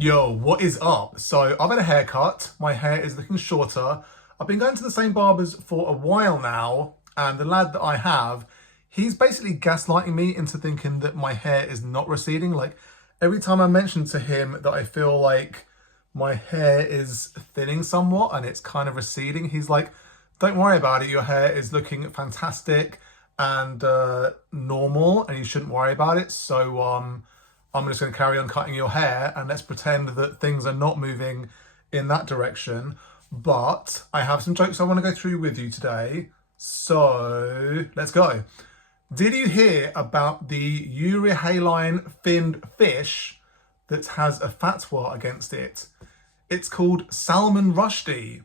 Yo, what is up? So I've had a haircut. My hair is looking shorter. I've been going to the same barbers for a while now, and the lad that I have, he's basically gaslighting me into thinking that my hair is not receding. Like every time I mention to him that I feel like my hair is thinning somewhat and it's kind of receding, he's like, don't worry about it. Your hair is looking fantastic and normal, and you shouldn't worry about it. So I'm just going to carry on cutting your hair and let's pretend that things are not moving in that direction. But I have some jokes I want to go through with you today. So let's go. Did you hear about the euryhaline finned fish that has a fatwa against it? It's called salmon rushdie.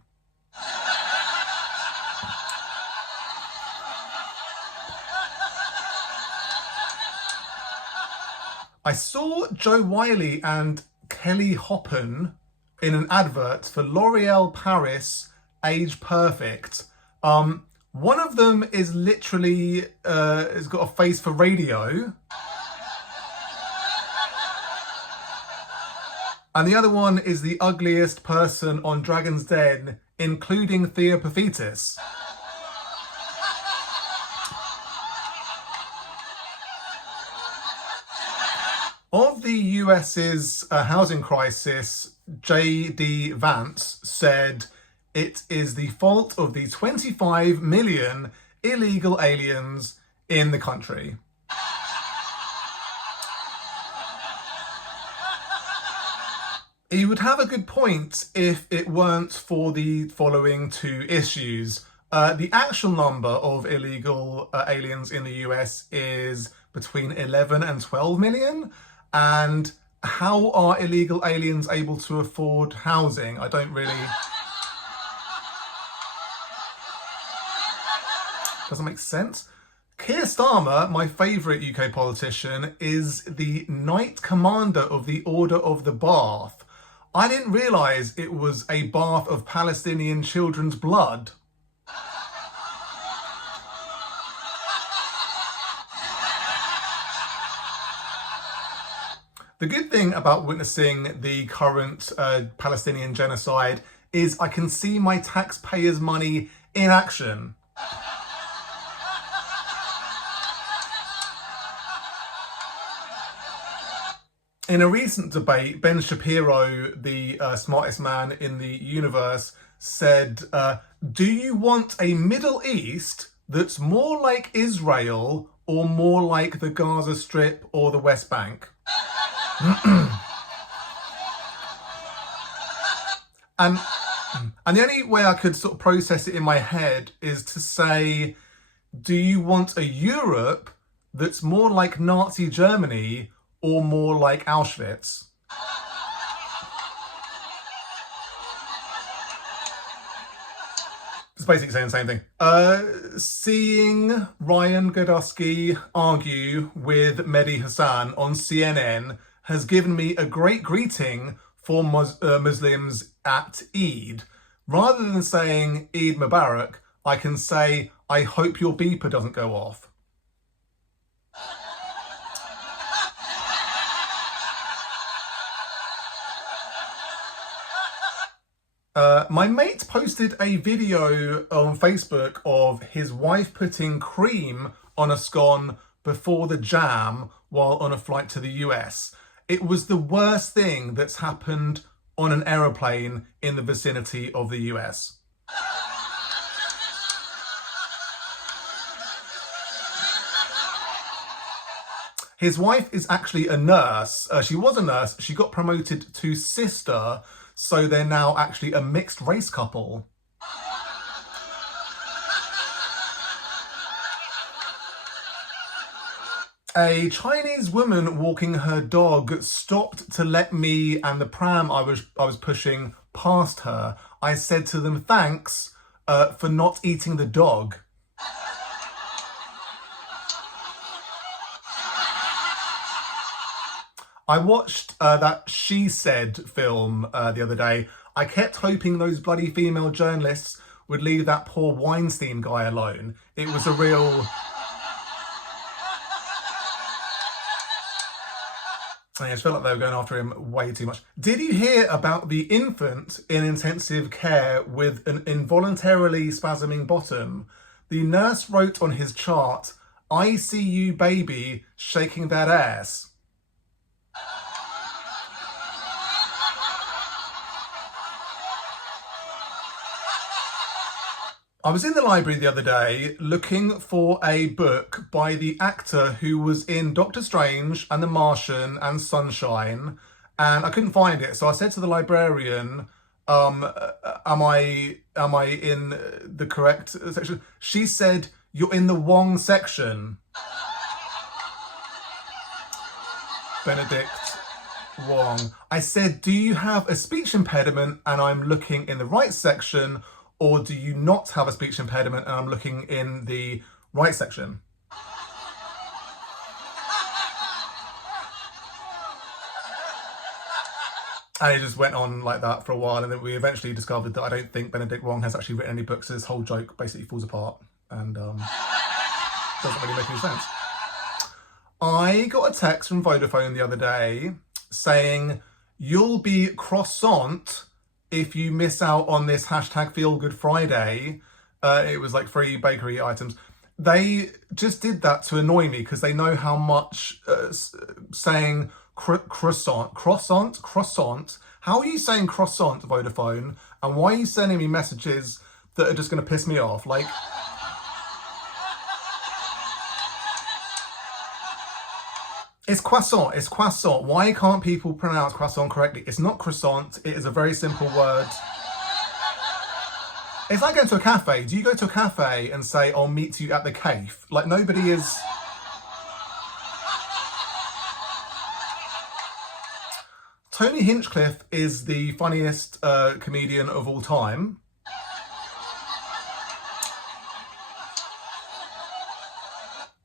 I saw Joe Wiley and Kelly Hoppen in an advert for L'Oreal Paris Age Perfect. One of them is literally has got a face for radio, and the other one is the ugliest person on Dragon's Den, including Thea Paphitis. Of the US's housing crisis, J.D. Vance said it is the fault of the 25 million illegal aliens in the country. He would have a good point if it weren't for the following two issues. The actual number of illegal aliens in the US is between 11 and 12 million. And how are illegal aliens able to afford housing? I don't really... Doesn't make sense. Keir Starmer, my favourite UK politician, is the Knight Commander of the Order of the Bath. I didn't realise it was a bath of Palestinian children's blood. The good thing about witnessing the current Palestinian genocide is I can see my taxpayers' money in action. In a recent debate, Ben Shapiro, the smartest man in the universe, said, do you want a Middle East that's more like Israel or more like the Gaza Strip or the West Bank? And the only way I could sort of process it in my head is to say, do you want a Europe that's more like Nazi Germany or more like Auschwitz? It's basically saying the same thing. Seeing Ryan Gadusky argue with Mehdi Hassan on CNN has given me a great greeting for Muslims at Eid. Rather than saying Eid Mubarak, I can say, I hope your beeper doesn't go off. My mate posted a video on Facebook of his wife putting cream on a scone before the jam while on a flight to the US. It was the worst thing that's happened on an aeroplane in the vicinity of the US. His wife is actually a nurse. She was a nurse. She got promoted to sister, so they're now actually a mixed race couple. A Chinese woman walking her dog stopped to let me and the pram I was pushing past her. I said to them, thanks for not eating the dog. I watched that She Said film the other day. I kept hoping those bloody female journalists would leave that poor Weinstein guy alone. It was a real... I just felt like they were going after him way too much. Did you hear about the infant in intensive care with an involuntarily spasming bottom? The nurse wrote on his chart, ICU baby shaking that ass. I was in the library the other day looking for a book by the actor who was in Doctor Strange and The Martian and Sunshine, and I couldn't find it. So I said to the librarian, am I in the correct section? She said, you're in the wrong section. Benedict Wong. I said, do you have a speech impediment and I'm looking in the right section? Or do you not have a speech impediment and I'm looking in the right section? And it just went on like that for a while, and then we eventually discovered that I don't think Benedict Wong has actually written any books, so this whole joke basically falls apart and doesn't really make any sense. I got a text from Vodafone the other day saying, you'll be croissant if you miss out on this hashtag Feel Good Friday. It was like free bakery items. They just did that to annoy me because they know how much saying croissant. How are you saying croissant, Vodafone? And why are you sending me messages that are just going to piss me off? Like, it's croissant. It's croissant. Why can't people pronounce croissant correctly? It's not croissant. It is a very simple word. It's like going to a cafe. Do you go to a cafe and say, I'll meet you at the cave? Like, nobody is... Tony Hinchcliffe is the funniest comedian of all time.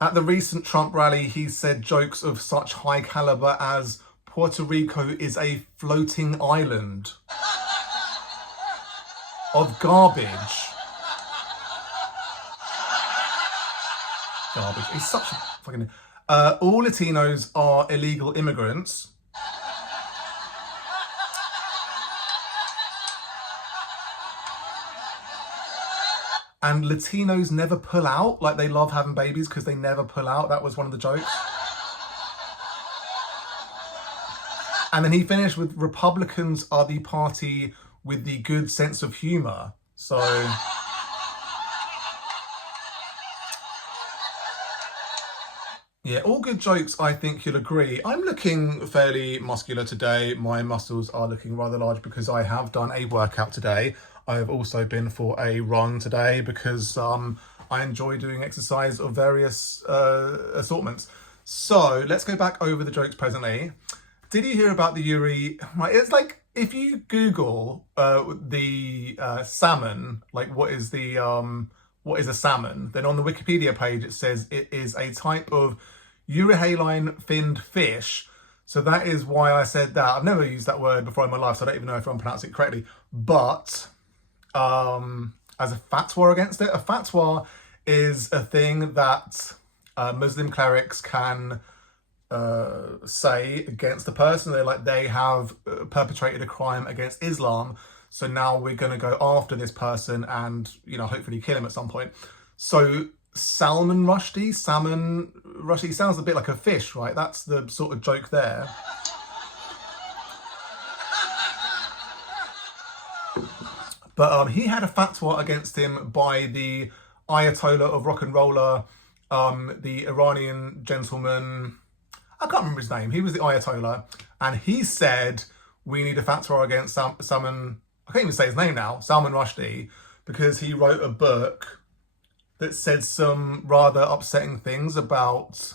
At the recent Trump rally, he said jokes of such high caliber as Puerto Rico is a floating island of garbage. Garbage. He's such a fucking... all Latinos are illegal immigrants. And Latinos never pull out. Like, they love having babies because they never pull out. That was one of the jokes. And then he finished with, Republicans are the party with the good sense of humour. So... yeah, all good jokes, I think you'll agree. I'm looking fairly muscular today. My muscles are looking rather large because I have done a workout today. I have also been for a run today because I enjoy doing exercise of various assortments. So let's go back over the jokes presently. Did you hear about the Yuri? It's like, if you Google the salmon, like what is a salmon? Then on the Wikipedia page, it says it is a type of euryhaline finned fish. So that is why I said that. I've never used that word before in my life, so I don't even know if I'm pronouncing it correctly. But as a fatwa against it, a fatwa is a thing that Muslim clerics can say against the person. They're like, they have perpetrated a crime against Islam, so now we're going to go after this person and, you know, hopefully kill him at some point. So Salman Rushdie sounds a bit like a fish, right? That's the sort of joke there. But he had a fatwa against him by the Ayatollah of rock and roller, the Iranian gentleman, I can't remember his name. He was the Ayatollah, and he said, we need a fatwa against Salman, I can't even say his name now, Salman Rushdie, because he wrote a book that said some rather upsetting things about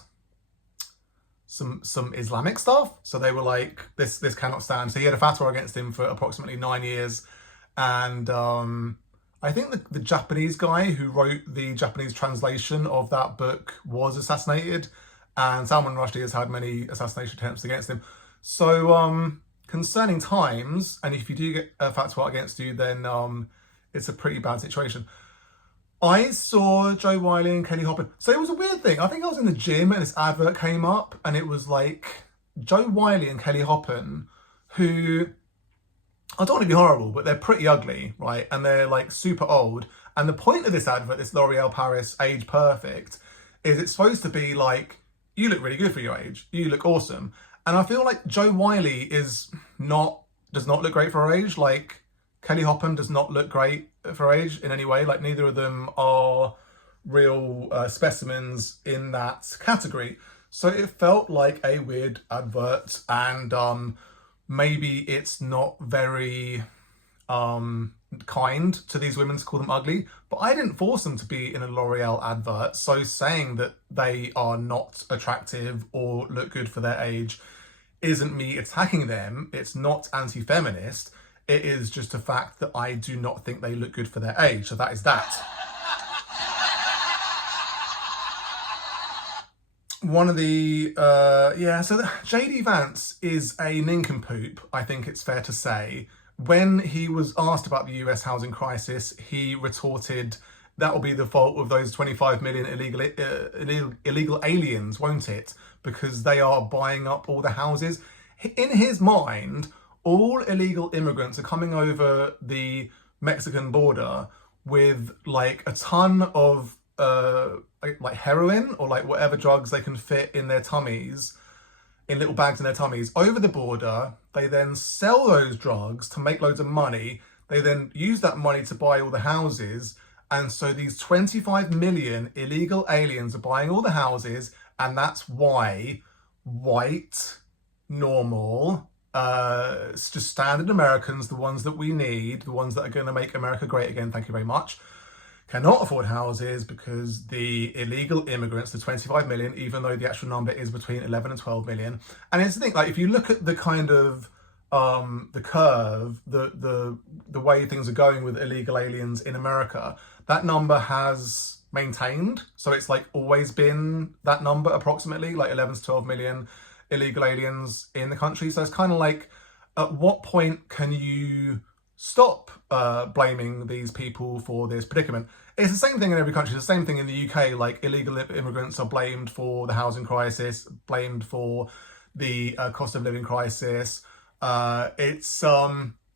some Islamic stuff. So they were like, this cannot stand. So he had a fatwa against him for approximately 9 years. And I think the Japanese guy who wrote the Japanese translation of that book was assassinated, and Salman Rushdie has had many assassination attempts against him. So concerning times, and if you do get a fatwa against you, then it's a pretty bad situation. I saw Jo Whiley and Kelly Hoppen. So it was a weird thing. I think I was in the gym and this advert came up and it was like Jo Whiley and Kelly Hoppen, who, I don't want to be horrible, but they're pretty ugly, right? And they're like super old. And the point of this advert, this L'Oreal Paris Age Perfect, is it's supposed to be like, you look really good for your age. You look awesome. And I feel like Jo Whiley does not look great for her age. Like Kelly Hoppen does not look great for her age in any way. Like neither of them are real specimens in that category. So it felt like a weird advert, and maybe it's not very kind to these women to call them ugly, but I didn't force them to be in a L'Oreal advert. So saying that they are not attractive or look good for their age isn't me attacking them. It's not anti-feminist. It is just a fact that I do not think they look good for their age. So that is that. One of the, JD Vance is a nincompoop, I think it's fair to say. When he was asked about the US housing crisis, he retorted, that will be the fault of those 25 million illegal aliens, won't it? Because they are buying up all the houses. In his mind, all illegal immigrants are coming over the Mexican border with like a ton of like heroin or like whatever drugs they can fit in their tummies, in little bags in their tummies, over the border. They then sell those drugs to make loads of money. They then use that money to buy all the houses. And so these 25 million illegal aliens are buying all the houses. And that's why white, normal, just standard Americans, the ones that we need, the ones that are going to make America great again, thank you very much, cannot afford houses because the illegal immigrants, the 25 million, even though the actual number is between 11 and 12 million. And it's the thing, like if you look at the kind of the curve, the way things are going with illegal aliens in America, that number has maintained. So it's like always been that number approximately, like 11 to 12 million illegal aliens in the country. So it's kind of like, at what point can you stop blaming these people for this predicament? It's the same thing in every country. It's the same thing in the UK. Like illegal immigrants are blamed for the housing crisis, blamed for the cost of living crisis.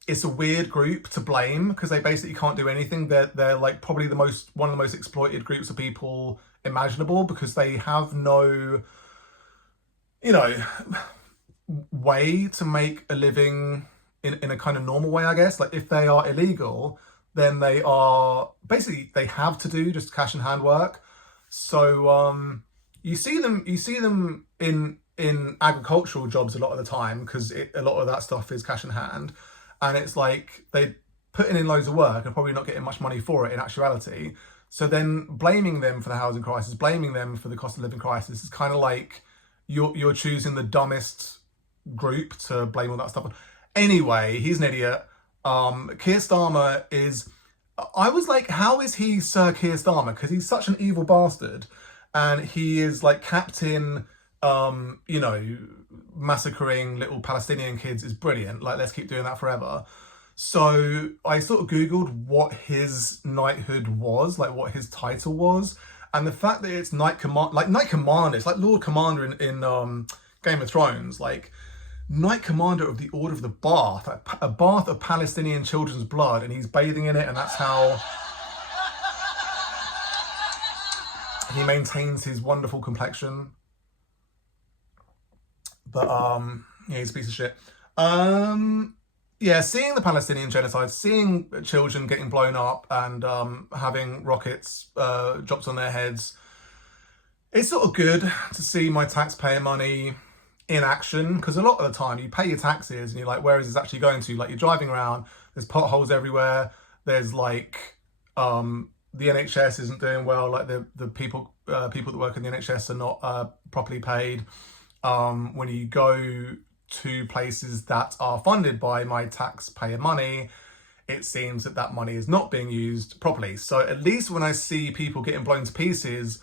It's a weird group to blame because they basically can't do anything. They're like probably one of the most exploited groups of people imaginable because they have no, way to make a living in a kind of normal way, I guess. Like if they are illegal, then they have to do just cash in hand work. So you see them in agricultural jobs a lot of the time because a lot of that stuff is cash in hand, and it's like they putting in loads of work and probably not getting much money for it in actuality. So then blaming them for the housing crisis, blaming them for the cost of living crisis is kind of like you're choosing the dumbest group to blame all that stuff on. Anyway, he's an idiot. Keir Starmer is, I was like, how is he Sir Keir Starmer? Because he's such an evil bastard. And he is like Captain, massacring little Palestinian kids is brilliant. Like, let's keep doing that forever. So I sort of Googled what his knighthood was, like what his title was. And the fact that it's Knight Commander, it's like Lord Commander in Game of Thrones, like Knight Commander of the Order of the Bath, a bath of Palestinian children's blood, and he's bathing in it, and that's how he maintains his wonderful complexion. But he's a piece of shit. Seeing the Palestinian genocide, seeing children getting blown up and having rockets dropped on their heads, it's sort of good to see my taxpayer money in action, because a lot of the time you pay your taxes and you're like, where is this actually going to? Like, you're driving around, there's potholes everywhere, there's like the NHS isn't doing well, like the people that work in the NHS are not properly paid. When you go to places that are funded by my taxpayer money, it seems that money is not being used properly. So at least when I see people getting blown to pieces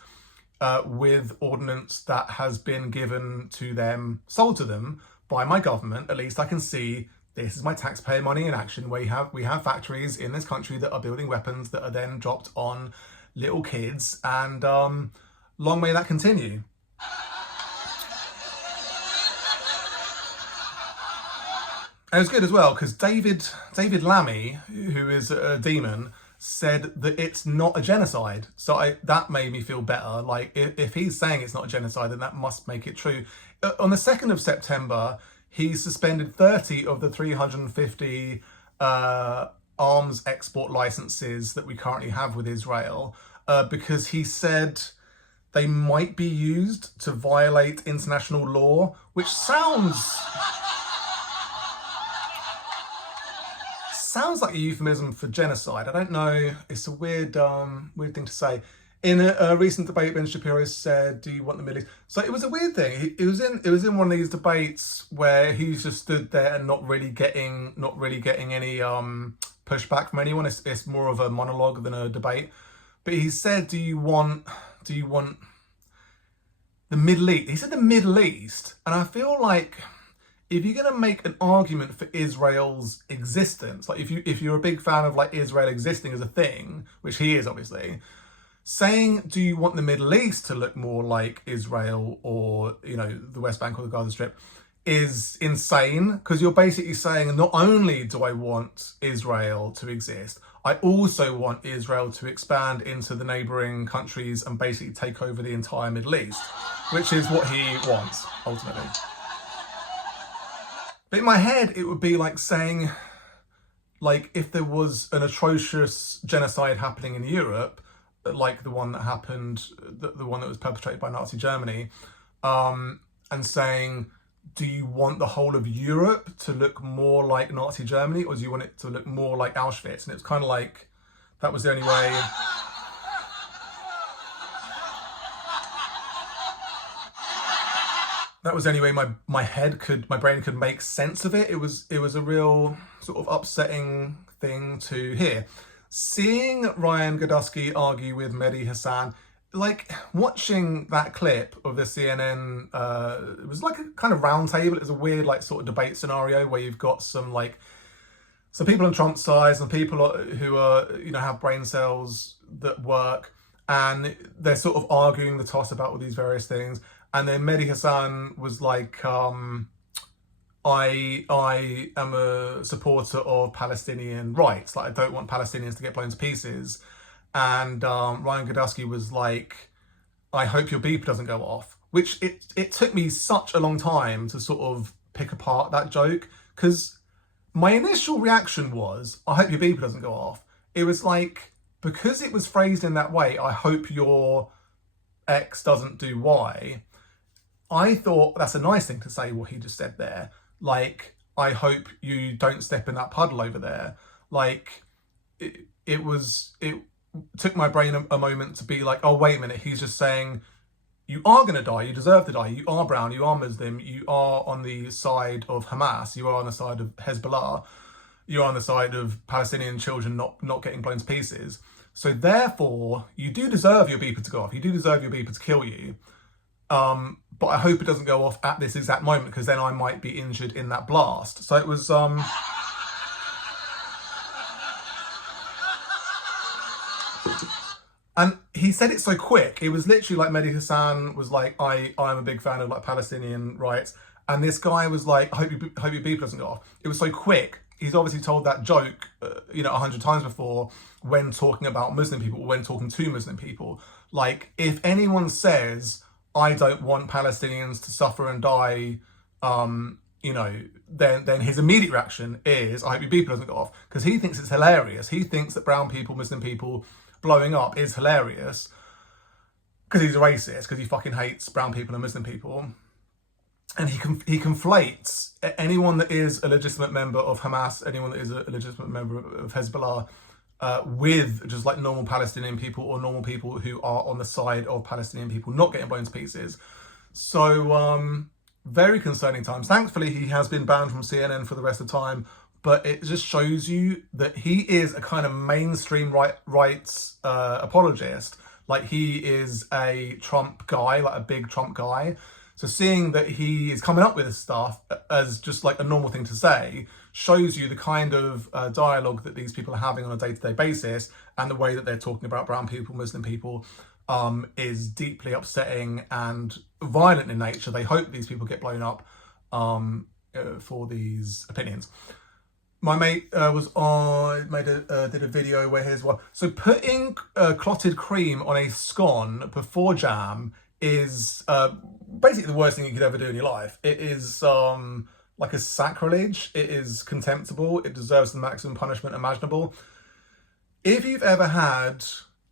with ordnance that has been given to them, sold to them by my government, at least I can see this is my taxpayer money in action. We have factories in this country that are building weapons that are then dropped on little kids, and long may that continue. And it was good as well because David Lammy, who is a demon, said that it's not a genocide. So that made me feel better. Like if he's saying it's not a genocide, then that must make it true. On the 2nd of September, he suspended 30 of the 350 arms export licenses that we currently have with Israel because he said they might be used to violate international law, which sounds like a euphemism for genocide. I don't know. It's a weird thing to say. In a recent debate, Ben Shapiro said, "Do you want the Middle East?" So it was a weird thing. It was in one of these debates where he's just stood there and not really getting any pushback from anyone. It's more of a monologue than a debate. But he said, "Do you want the Middle East?" He said the Middle East, and I feel like if you're gonna make an argument for Israel's existence, like if you're a big fan of like Israel existing as a thing, which he is obviously, saying, "Do you want the Middle East to look more like Israel or the West Bank or the Gaza Strip?" is insane, because you're basically saying not only do I want Israel to exist, I also want Israel to expand into the neighboring countries and basically take over the entire Middle East, which is what he wants ultimately. But in my head, it would be like saying, like, if there was an atrocious genocide happening in Europe, like the one that happened, the one that was perpetrated by Nazi Germany, and saying, do you want the whole of Europe to look more like Nazi Germany, or do you want it to look more like Auschwitz? And it's kind of like, that was the only way. That was the only way my brain could make sense of it. It was a real sort of upsetting thing to hear. Seeing Ryan Gadusky argue with Mehdi Hassan, like watching that clip of the CNN, it was like a kind of round table. It was a weird like sort of debate scenario where you've got some people on Trump's side, some people who are have brain cells that work, and they're sort of arguing the toss about all these various things. And then Mehdi Hassan was like, I am a supporter of Palestinian rights. Like, I don't want Palestinians to get blown to pieces. And Ryan Gadusky was like, I hope your beeper doesn't go off. Which it took me such a long time to sort of pick apart that joke, because my initial reaction was, I hope your beeper doesn't go off. It was like, because it was phrased in that way, I hope your X doesn't do Y. I thought that's a nice thing to say, what he just said there. Like, I hope you don't step in that puddle over there. Like, it took my brain a moment to be like, oh, wait a minute, he's just saying, you are going to die, you deserve to die, you are brown, you are Muslim, you are on the side of Hamas, you are on the side of Hezbollah, you are on the side of Palestinian children not getting blown to pieces. So therefore, you do deserve your beeper to go off, you do deserve your beeper to kill you. But I hope it doesn't go off at this exact moment, because then I might be injured in that blast. So it was, and he said it so quick. It was literally like Mehdi Hassan was like, I'm a big fan of like Palestinian rights. And this guy was like, hope your beeper doesn't go off. It was so quick. He's obviously told that joke, 100 times before when talking about Muslim people, or when talking to Muslim people. Like, if anyone says, I don't want Palestinians to suffer and die, then his immediate reaction is, I hope your beeper doesn't go off. Because he thinks it's hilarious. He thinks that brown people, Muslim people blowing up is hilarious. Because he's a racist, because he fucking hates brown people and Muslim people. And he conflates anyone that is a legitimate member of Hamas, anyone that is a legitimate member of Hezbollah, with just like normal Palestinian people, or normal people who are on the side of Palestinian people not getting blown to pieces. So very concerning times. Thankfully, he has been banned from CNN for the rest of the time, but it just shows you that he is a kind of mainstream rights apologist. Like, he is a Trump guy, like a big Trump guy. So seeing that he is coming up with this stuff as just like a normal thing to say shows you the kind of dialogue that these people are having on a day-to-day basis, and the way that they're talking about brown people, Muslim people, is deeply upsetting and violent in nature. They hope these people get blown up for these opinions. My mate did a video where his wife. So putting clotted cream on a scone before jam is basically the worst thing you could ever do in your life. It is like a sacrilege. It is contemptible. It deserves the maximum punishment imaginable. If you've ever had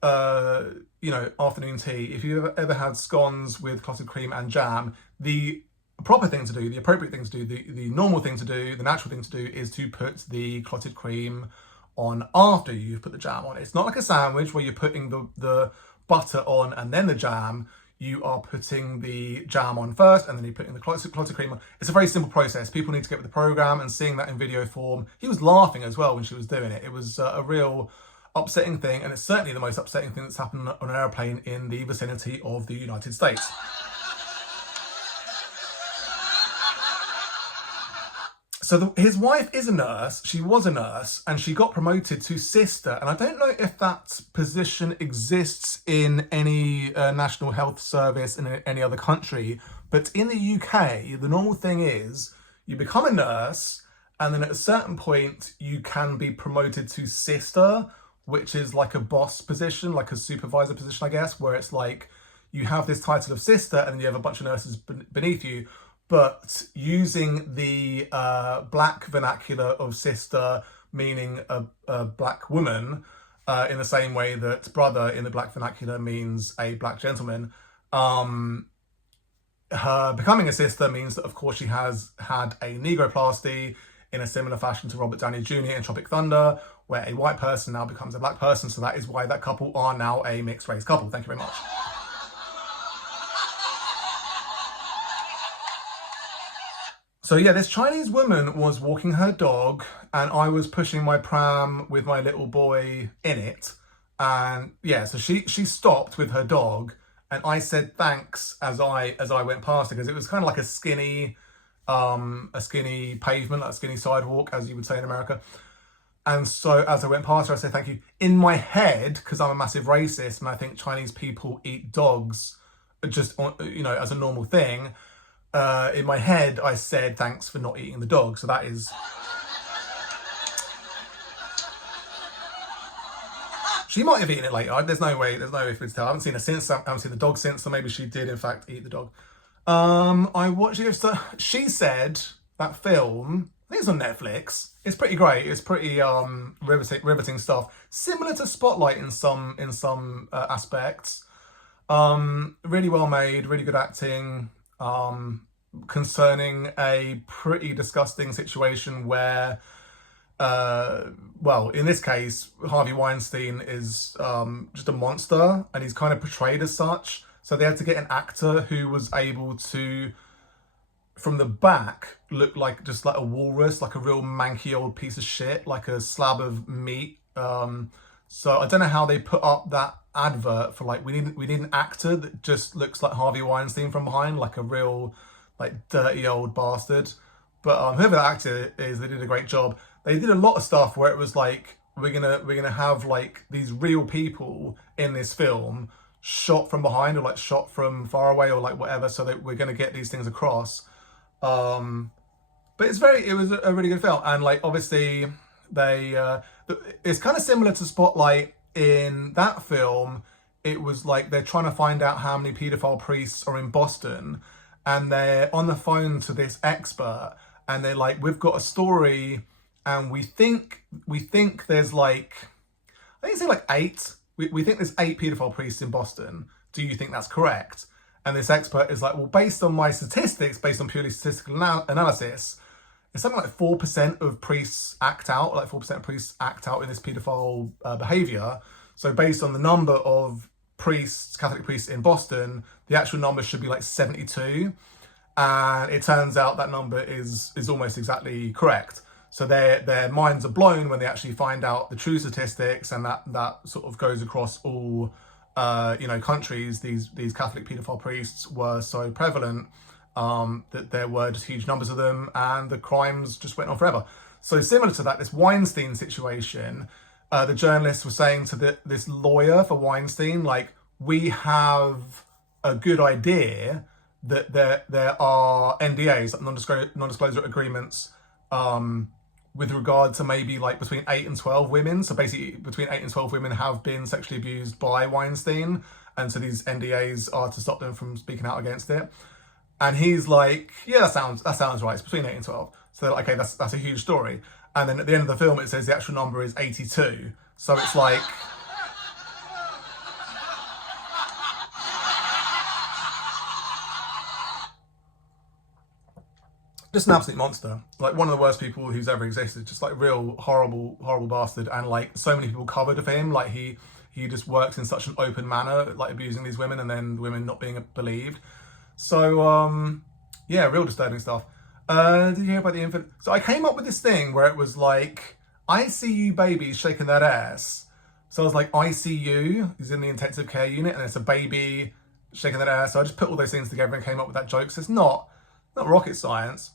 afternoon tea, if you've ever had scones with clotted cream and jam, the proper thing to do, the appropriate thing to do, the normal thing to do, the natural thing to do is to put the clotted cream on after you've put the jam on. It's not like a sandwich where you're putting the butter on and then the jam. You are putting the jam on first and then you're putting the clotted cream on. It's a very simple process. People need to get with the program, and seeing that in video form. He was laughing as well when she was doing it. It was a real upsetting thing, and it's certainly the most upsetting thing that's happened on an airplane in the vicinity of the United States. So his wife is a nurse, she was a nurse, and she got promoted to sister. And I don't know if that position exists in any national health service in any other country, but in the UK, the normal thing is you become a nurse, and then at a certain point, you can be promoted to sister, which is like a boss position, like a supervisor position, I guess, where it's like you have this title of sister and then you have a bunch of nurses beneath you. But using the black vernacular of sister, meaning a black woman, in the same way that brother in the black vernacular means a black gentleman, her becoming a sister means that, of course, she has had a negroplasty in a similar fashion to Robert Downey Jr. in Tropic Thunder, where a white person now becomes a black person. So that is why that couple are now a mixed race couple. Thank you very much. So yeah, this Chinese woman was walking her dog and I was pushing my pram with my little boy in it. And yeah, so she stopped with her dog and I said thanks as I went past her, because it was kind of like a skinny pavement, like a skinny sidewalk, as you would say in America. And so as I went past her, I said thank you. In my head, because I'm a massive racist and I think Chinese people eat dogs just, as a normal thing, in my head, I said, thanks for not eating the dog. So that is... She might have eaten it later. There's no way for me to tell. I haven't seen her since. I haven't seen the dog since. So maybe she did, in fact, eat the dog. I watched it. She said that film, I think it's on Netflix. It's pretty great. It's pretty riveting stuff. Similar to Spotlight in some aspects. Really well made, really good acting. Concerning a pretty disgusting situation where, in this case, Harvey Weinstein is just a monster and he's kind of portrayed as such. So they had to get an actor who was able to, from the back, look like just like a walrus, like a real manky old piece of shit, like a slab of meat. So I don't know how they put up that advert for like, we need an actor that just looks like Harvey Weinstein from behind, like a real like dirty old bastard. But whoever the actor is, they did a great job. They did a lot of stuff where it was like, we're gonna have like these real people in this film shot from behind or like shot from far away or like whatever, so that we're gonna get these things across. But it was a really good film, and like obviously it's kind of similar to Spotlight. In that film, it was like they're trying to find out how many paedophile priests are in Boston, and they're on the phone to this expert, and they're like, we've got a story, and we think there's like, I think it's like 8. We think there's 8 paedophile priests in Boston. Do you think that's correct? And this expert is like, well, based on my statistics, based on purely statistical analysis, it's something like 4% of priests act out, like 4% of priests act out in this paedophile behaviour. So based on the number of priests, Catholic priests in Boston, the actual number should be like 72. And it turns out that number is almost exactly correct. So their minds are blown when they actually find out the true statistics, and that sort of goes across all countries. These Catholic paedophile priests were so prevalent that there were just huge numbers of them, and the crimes just went on forever. So similar to that, this Weinstein situation, the journalists were saying to this lawyer for Weinstein, like, we have a good idea that there are NDAs, like non-disclosure agreements, with regard to maybe like between 8 and 12 women. So basically between 8 and 12 women have been sexually abused by Weinstein. And so these NDAs are to stop them from speaking out against it. And he's like, yeah, that sounds right. It's between 8 and 12. So they're like, okay, that's a huge story. And then at the end of the film, it says the actual number is 82. So it's like, just an absolute monster. Like one of the worst people who's ever existed. Just like real horrible, horrible bastard. And like so many people covered for him. Like he just works in such an open manner, like abusing these women and then women not being believed. So, yeah, real disturbing stuff. Did you hear about the infant? So I came up with this thing where it was like, I see you babies shaking that ass. So I was like, ICU is in the intensive care unit and it's a baby shaking that ass. So I just put all those things together and came up with that joke. So it's not rocket science.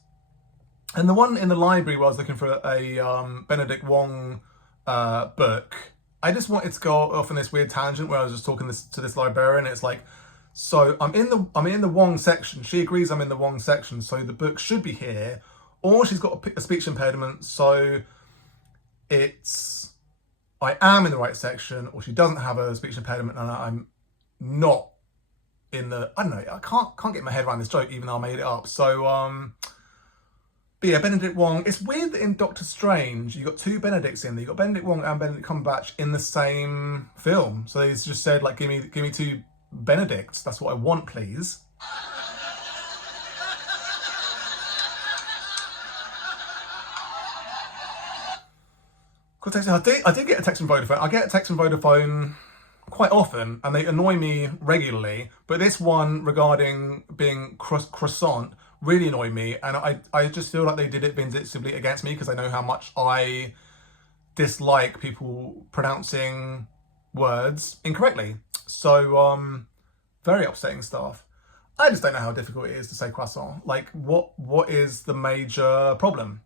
And the one in the library where I was looking for a Benedict Wong book, I just wanted to go off on this weird tangent where I was just talking to this librarian. It's like, so I'm in the Wong section. She agrees I'm in the Wong section, so the book should be here, or she's got a speech impediment, so I am in the right section, or she doesn't have a speech impediment and I'm not in the, I don't know, I can't get my head around this joke even though I made it up. So but yeah, Benedict Wong. It's weird that in Doctor Strange you got two Benedicts in there. You got Benedict Wong and Benedict Cumberbatch in the same film. So they just said like, give me two Benedicts. That's what I want, please. I did get a text from Vodafone. I get a text from Vodafone quite often, and they annoy me regularly. But this one regarding being croissant really annoyed me, and I just feel like they did it vindictively against me because I know how much I dislike people pronouncing words incorrectly. So very upsetting stuff. I just don't know how difficult it is to say croissant. Like what is the major problem?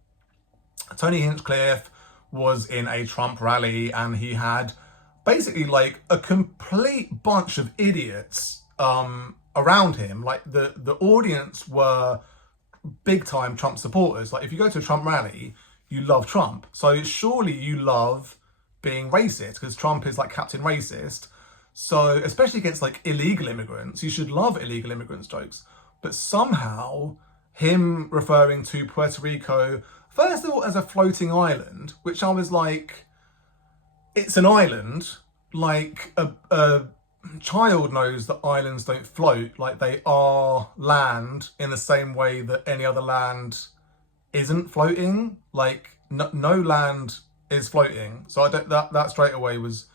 Tony Hinchcliffe was in a Trump rally and he had basically like a complete bunch of idiots around him. Like the audience were big time Trump supporters. Like if you go to a Trump rally, you love Trump. So surely you love being racist because Trump is like Captain Racist. So especially against like illegal immigrants, you should love illegal immigrants jokes. But somehow him referring to Puerto Rico, first of all, as a floating island, which I was like, it's an island. Like a child knows that islands don't float. Like they are land in the same way that any other land isn't floating. Like no land is floating. So I don't, that straight away was,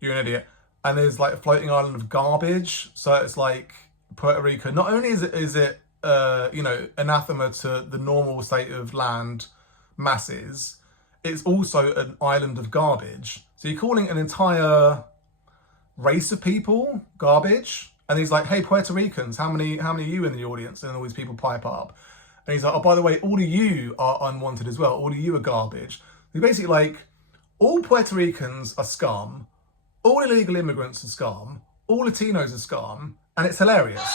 you're an idiot. And there's like a floating island of garbage. So it's like Puerto Rico. Not only is it anathema to the normal state of land masses, it's also an island of garbage. So you're calling an entire race of people garbage, and he's like, hey, Puerto Ricans, how many are you in the audience? And all these people pipe up, and he's like, oh, by the way, all of you are unwanted as well, all of you are garbage. He's basically like, all Puerto Ricans are scum, all illegal immigrants are scum, all Latinos are scum, and it's hilarious.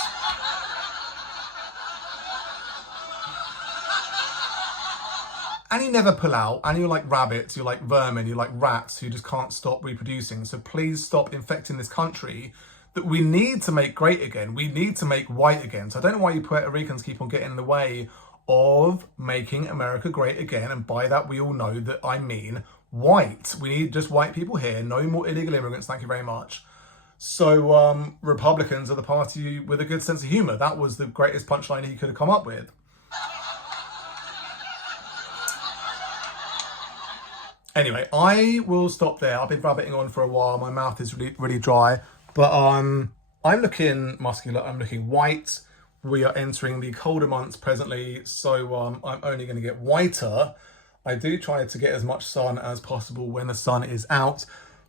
And you never pull out, and you're like rabbits, you're like vermin, you're like rats who just can't stop reproducing. So please stop infecting this country that we need to make great again. We need to make white again. So I don't know why you Puerto Ricans keep on getting in the way of making America great again. And by that, we all know that I mean white. We need just white people here. No more illegal immigrants. Thank you very much. So Republicans are the party with a good sense of humor. That was the greatest punchline he could have come up with. Anyway, I will stop there. I've been rabbiting on for a while. My mouth is really, really dry. But I'm looking muscular. I'm looking white. We are entering the colder months presently, so I'm only going to get whiter. I do try to get as much sun as possible when the sun is out,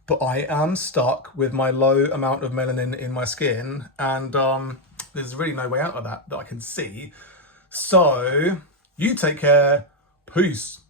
but I am stuck with my low amount of melanin in my skin, and there's really no way out of that I can see. So, you take care. Peace.